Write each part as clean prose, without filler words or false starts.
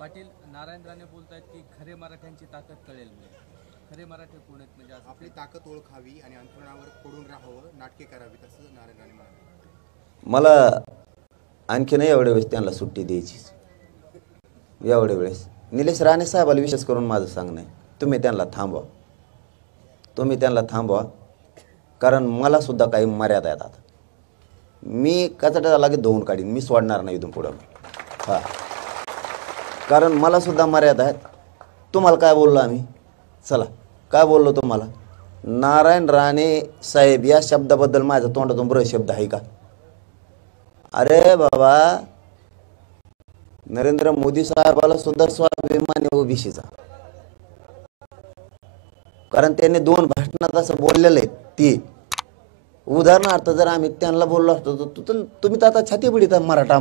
पाटील नारायण राणे बोलतायत की खरे मराठ्यांची ताकद कळेल म्हणजे खरे मराठी कोण आहेत म्हणजे आपली ताकद ओळखावी आणि अंथरुणावर पडून राहावं, नाटके करावीत असं नारायण राणे म्हणाले। मला आणखी नाही एवढ्या वेळेस त्यांना सुट्टी द्यायची। एवढ्या वेळेस निलेश राणे साहेबाला विशेष करून माझं सांगणं आहे, तुम्ही त्यांना थांबवा, कारण मला सुद्धा काही मर्यादा आहेत। आता मी कचड्याला लागे धुवून काढीन, मी सोडणार नाही इथून पुढं। हां, कारण मला सुद्धा मर्यादा आहेत। तुम्हाला काय बोललो आम्ही? चला काय बोललो तुम्हाला? नारायण राणे साहेब या शब्दाबद्दल माझ्या तोंडातून बरं शब्द आहे का? अरे बाबा, नरेंद्र मोदी साहेबाला सुद्धा स्वाभिमान आहे ओबीसीचा, कारण त्यांनी 2 भाषणात असं बोललेलं आहे। ती उदाहरणार्थ जर आम्ही त्यांना बोललो असतो तर तुम्ही तर आता छाती पिढीत मराठा,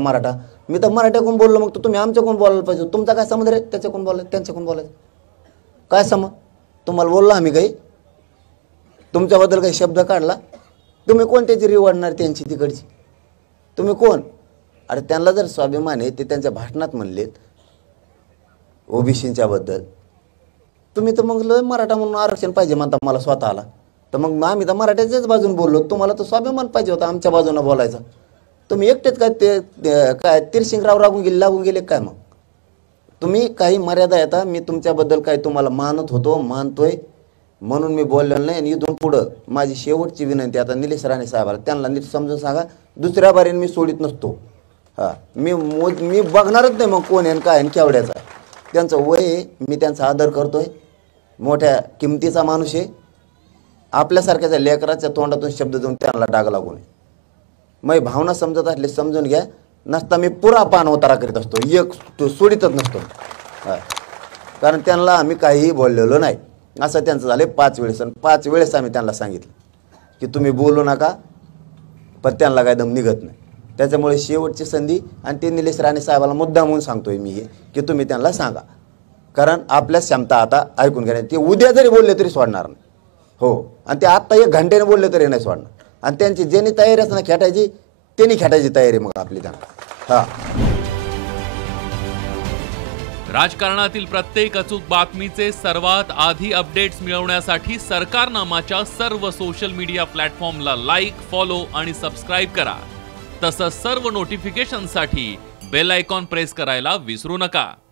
मी तर मराठ्याकडून बोललो, मग तुम्ही आमच्याकडून बोलायला पाहिजे। तुमचा काय संबंध रे त्याच्याकडून बोलायचं त्यांच्याकडून बोलायचं? काय संबंध? तुम्हाला बोललो आम्ही काही? तुमच्याबद्दल काही शब्द काढला? तुम्ही कोणत्याची रिवाडणार त्यांची तिकडची? तुम्ही कोण? अरे त्यांना जर स्वाभिमान आहे, ते त्यांच्या भाषणात म्हणलेत ओबीसीच्या बद्दल, तुम्ही तर मग मराठा म्हणून आरक्षण पाहिजे म्हणता मला स्वतःला, तर मग आम्ही तर मराठ्याच्याच बाजून बोललो, तुम्हाला तर स्वाभिमान पाहिजे होता आमच्या बाजूने बोलायचा। तुम्ही एकटेच काय ते काय तिरशिंगराव लागून गेले काय? मग तुम्ही काही मर्यादा येता। मी तुमच्याबद्दल काही तुम्हाला मानतोय म्हणून मी बोललेलो नाही। आणि इथून पुढं माझी शेवटची विनंती आता निलेश राणे साहेबाला, त्यांना नीट समजून सांगा, दुसऱ्या बारीने मी सोडित नसतो। हां, मी बघणारच नाही मग कोण आहे काय आणि केवढ्याचा। त्यांचं वय आहे, मी त्यांचा आदर करतोय, मोठ्या किमतीचा माणूस आहे। आपल्यासारख्याच्या लेकराच्या तोंडातून शब्द देऊन त्यांना डाग लागू नये। मग भावना समजत असले समजून घ्या, नसता मी पुरा पान उतारा करीत असतो, एक तो सोडितच नसतो। कारण त्यांना आम्ही काहीही बोललेलो नाही। असं त्यांचं झाले 5 वेळेस, आणि 5 वेळेस आम्ही त्यांना सांगितलं की तुम्ही बोलू नका, पण त्यांना काय दम निघत नाही। त्याच्यामुळे शेवटची संधी, आणि ते निलेश राणे साहेबाला मुद्दा म्हणून सांगतोय मी हे, की तुम्ही त्यांना सांगा, कारण आपल्या क्षमता आता ऐकून घ्या। ते उद्या जरी बोलले तरी सोडणार नाही, हो, आणि ते आत्ता 1 घंट्याने बोलले तरी नाही सोडणार। आणि त्यांची ज्यांनी तयारी असणार खेटायची त्यांनी खेटायची तयारी मग आपली त्यांना। हां, राजकारणातील प्रत्येक अचूक बातमीचे सर्वात आधी अपडेट्स मिळवण्यासाठी सरकारनामाच्या सर्व सोशल मीडिया प्लॅटफॉर्मला लाईक, फॉलो आणि सबस्क्राईब करा। तसंच सर्व नोटिफिकेशनसाठी बेल आयकॉन प्रेस करायला विसरू नका।